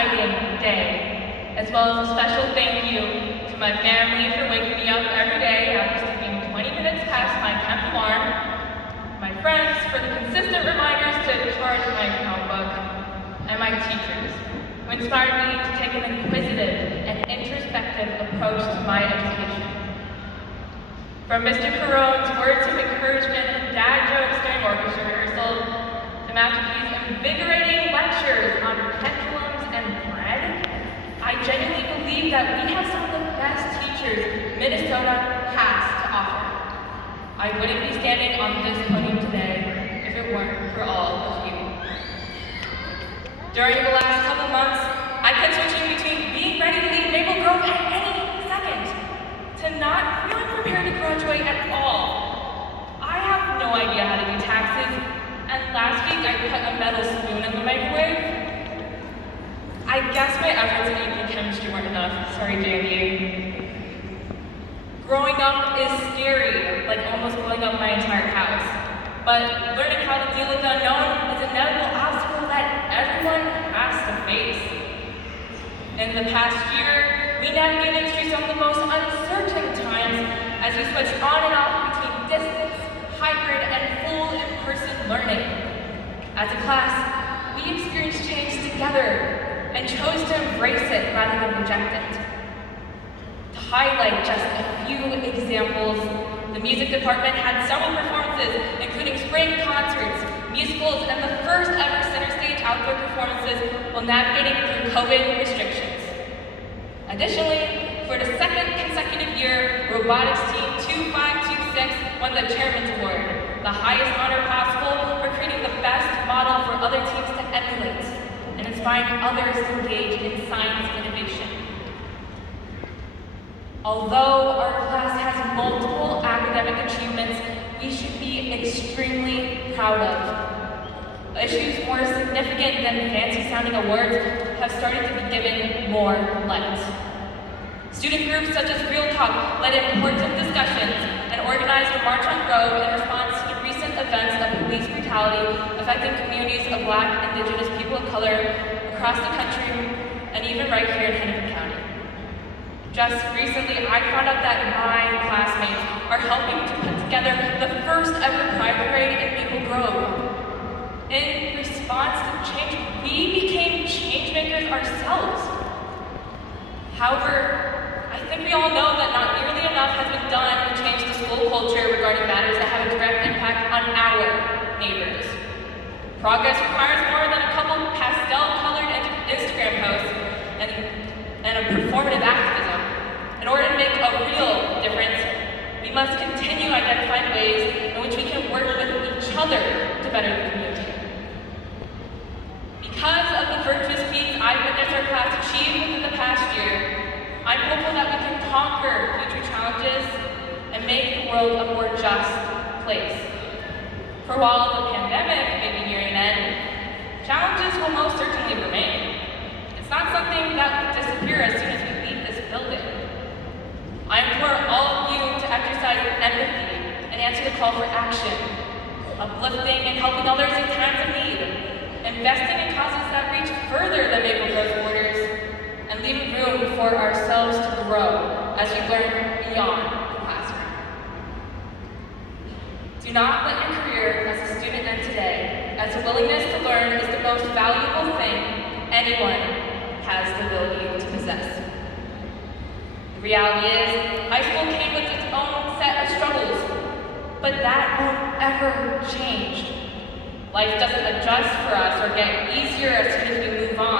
exciting day, as well as a special thank you to my family for waking me up every day after sleeping 20 minutes past my 10th alarm, my friends for the consistent reminders to charge my notebook, and my teachers, who inspired me to take an inquisitive and introspective approach to my education. From Mr. Carone's words of encouragement and dad jokes during orchestra rehearsal, to Master P's invigorating lectures on pendulums and bread, I genuinely believe that we have some of the best teachers Minnesota has to offer. I wouldn't be standing on this podium today if it weren't for all of you. During the last couple months, I kept switching between being ready to leave Maple Grove at any second to not feeling prepared to graduate at all. I have no idea how to do taxes, and last week I put a metal spoon in the microwave. I guess my efforts in AP chemistry weren't enough. Sorry, JMU. Growing up is scary, like almost blowing up my entire house. But learning how to deal with the unknown is an inevitable obstacle that everyone has to face. In the past year, we navigated through some of the most uncertain times as we switched on and off between distance, hybrid, and full in-person learning. As a class, we experienced change together and chose to embrace it rather than reject it. To highlight just a few examples, the music department had several performances, including spring concerts, musicals, and the first ever center stage outdoor performances while navigating through COVID restrictions. Additionally, for the second consecutive year, Robotics Team 2526 won the Chairman's Award, the highest honor possible for creating the best model for other teams to emulate and inspiring others to engage in science innovation. Although our class has multiple academic achievements we should be extremely proud of, issues more significant than fancy-sounding awards have started to be given more light. Student groups such as Real Talk led important discussions and organized a March on Grove in response to the recent events of police brutality affecting communities of Black, Indigenous, people of color across the country, and even right here in Hennepin County. Just recently, I found out that my classmates are helping to put together the first ever Pride Parade in Maple Grove. In response to change, we became change makers ourselves. However, I think we all know that not nearly enough has been done to change the school culture regarding matters that have a direct impact on our neighbors. Progress requires more than a couple pastel-colored Instagram posts and a performative activism. In order to make a real difference, we must continue identifying ways in which we can work with each other to better the community. Because of the virtuous feats I've witnessed our class achieve within the past year, I'm hopeful that we can conquer future challenges and make the world a more just place. For while the pandemic may be nearing an end, challenges will most certainly remain. It's not something that will disappear as soon as we leave this building. I implore all of you to exercise empathy and answer the call for action, uplifting and helping others in times of need, investing in causes that reach further than Maple Grove's borders, and leaving room for ourselves to grow as we learn beyond the classroom. Do not let your career as a student end today, as the willingness to learn is the most valuable thing anyone has the ability to possess. The reality is, high school came with its own set of struggles, but that won't ever change. Life doesn't adjust for us or get easier as soon as we move on.